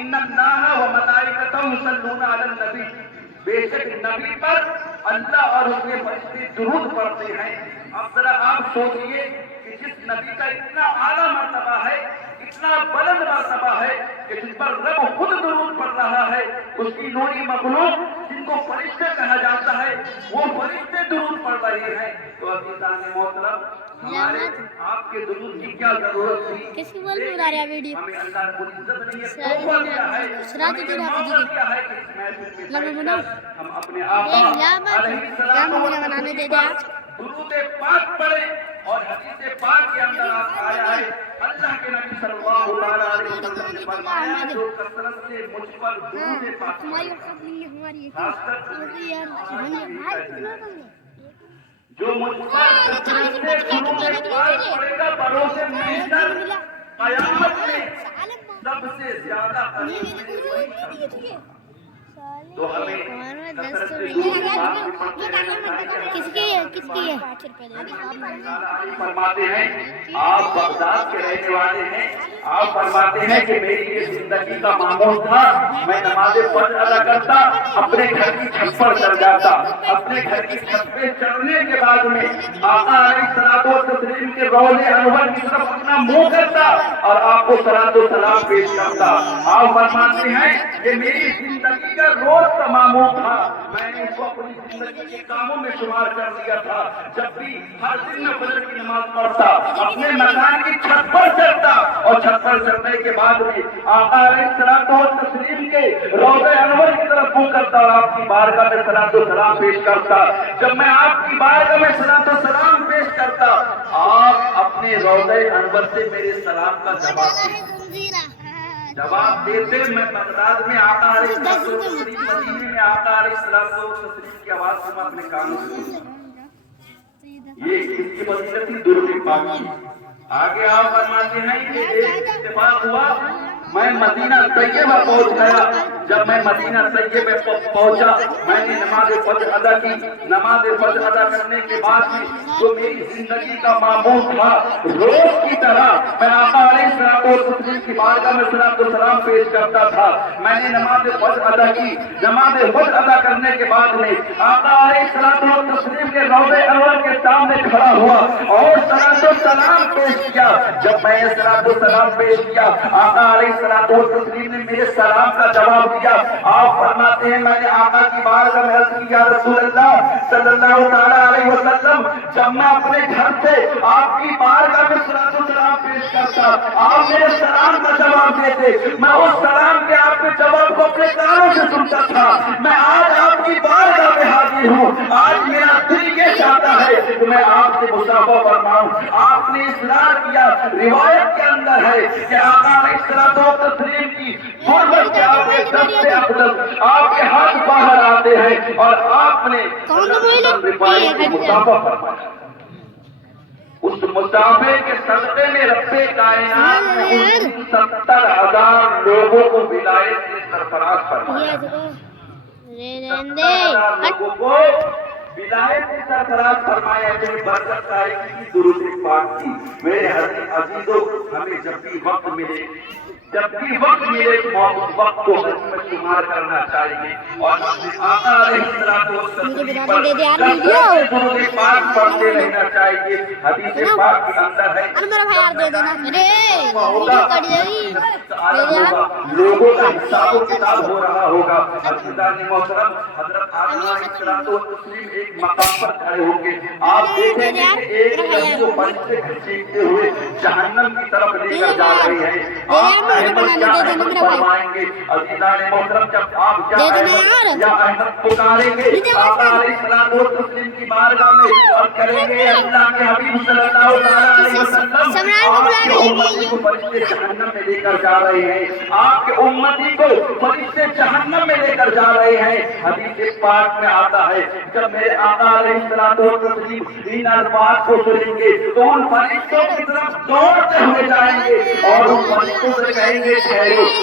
ان اللہ و ملائکتہ یصلون علی النبی، بے شک نبی پر اللہ اور اس کے فرشتے درود پڑھتے ہیں۔ اب ذرا آپ سوچئے کہ جس نبی کا اتنا اعلیٰ مرتبہ ہے، اتنا بلند مرتبہ ہے کہ جس پر رب خود درود پڑھ رہا ہے، اس کی نوری مخلوق جن کو فرشتے کہا جاتا ہے وہ فرشتے درود پڑھ رہے ہیں، تو عزیزان محترم ہمارے آپ کے درود کی کیا ضرورت تھی؟ کس کی بول بنا رہا ہے ویڈیو؟ ہمیں اللہ رب العزت نے یہ توفہ دیا ہے، ہمیں یہ موقع دیا ہے کہ اس محفل میں بیٹھ کر ہم اپنے آقا علیہ السلام درود پاک پڑھیں۔ اور حدیث پاک کے اندر آپ آیا ہے اللہ کے نبی صلی اللہ علیہ وسلم نے فرمایا جو کثرت سے مجھ پر درود پاک جو مجھ پر کثرت سے درود پاک پڑھے گا بروز محشر قیامت میں سب سے زیادہ قریب میرے وہی شخص ہوگا۔ تو ہمیں کثرت سے درود پاک کس کی ہے؟ فرماتے ہیں آپ بغداد کے رہنے والے ہیں، آپ فرماتے ہیں کہ میری یہ زندگی کا معمول تھا، میں نماز فرض ادا کرتا، اپنے گھر کی چھت پر چڑھ جاتا، اپنے گھر کی چھت پہ چڑھنے کے بعد میں آقا علیہ الصلوۃ والتسلیم کے روضے انور کی طرف اپنا منہ کرتا اور آپ کو صلاۃ و سلام پیش کرتا۔ آپ فرماتے ہیں کہ میری زندگی کا روز کا معمول تھا، میں نے اس کو اپنی زندگی کے کاموں میں شمار کر لیا تھا۔ جب بھی ہر دن میں فجر کی نماز پڑھتا، اپنے مکان کی چھت پر چڑھتا اور چھت پر چڑھنے کے بعد بھی آقا علیہ الصلوۃ والتسلیم کے روضے انور کی طرف منہ کرتا اور آپ کی بارگاہ میں صلاۃ و سلام پیش کرتا۔ جب میں آپ کی بارگاہ میں صلاۃ و سلام پیش کرتا، آپ اپنے روضے انور سے میرے سلام کا جواب دیتے۔ میں بغداد میں آقا علیہ السلام، مدینے میں آقا علیہ السلام کی آواز کو میں اپنے کانوں سے سنتا۔ یہ اس کی فضیلت تھی درود پاک کی۔ آگے آپ فرماتے ہیں کہ ایک اتفاق ہوا، میں مدینہ طیبہ پہنچ گیا۔ جب میں مدینہ طیبہ میں پہنچا، میں نے نماز فجر ادا کی۔ نماز فجر ادا کرنے کے بعد میں جو میری زندگی کا معمول تھا، روز کی طرح میں آقا علیہ السلام کی بارگاہ میں صلاۃ و سلام پیش کرتا تھا۔ میں نے نماز فجر ادا کی۔ نماز فجر ادا کرنے کے بعد میں آقا علیہ السلام کے روضے انور کے سامنے کھڑا ہوا اور صلاۃ و سلام پیش کیا۔ جب میں نے صلاۃ و سلام پیش کیا، آقا علیہ السلام نے میرے سلام کا جواب دیا۔ آپ فرماتے ہیں میں نے آقا کی بارگاہ میں عرض کی یا رسول اللہ صلی اللہ تعالیٰ علیہ وسلم، جب میں اپنے گھر سے آپ کی بارگاہ میں صلاۃ و سلام پیش کرتا، آپ میرے سلام کا جواب دیتے، میں اس سلام کے آپ کے جواب کو اپنے کانوں سے سنتا تھا۔ میں آج آپ کی بارگاہ میں حاضر ہوں، آج میرا دل یہ چاہتا ہے کہ میں آپ سے مصافحہ فرماؤں۔ آپ نے اصرار کیا، روایت کے اندر ہے کہ آقا علیہ السلام کی غربت کے آپ کے سب سے افضل آپ کے ہاتھ باہر آتے ہیں اور آپ نے مصافحہ فرمایا۔ اس مسافے کے صدقے میں رب کائنات نے 70,000 لوگوں کو ولایت سے سرفراز فرمایا۔ 70,000 لوگوں کو ولایت سے سرفراز فرمایا۔ جو برکت آئے گی درود پاک کی۔ میرے عزیزوں، ہمیں جب بھی وقت ملے وقت کو حدیث میں شمار کرنا چاہیے اور آقا علیہ السلام درود پاک پڑھتے رہنا چاہیے۔ حدیث پاک کے اندر ہے لوگوں کا حساب و کتاب ہو رہا ہوگا۔ عزیزان محترم، حضرت آدم علیہ السلام ایک مقام پر کھڑے ہوں گے، آپ دیکھیں گے کہ ایک نبی کو فرشتے گھسیٹتے ہوئے جہنم کی طرف لے کر جا رہے ہیں۔ آپ احمد کیا احمد فرمائیں گے؟ عزیزان محترم، جب آپ کیا احمد یا احمد پکاریں گے آقا علیہ السلام کی بارگاہ میں اور کریں گے اللہ کے حبیب صلی اللہ علیہ وسلم، آپ کے امتی کو فرشتے جہنم میں لے کر جا رہے ہیں، آپ کے امتی کو فرشتے جہنم میں لے کر جا رہے ہیں۔ حدیث پاک میں آتا ہے جب میرے آقا علیہ السلام ان الفاظ کو سنیں گے تو ان فرشتوں کی طرف دوڑتے ہوئے جائیں گے اور ان فرشتوں سے کہیں گے ٹھہرو،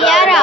11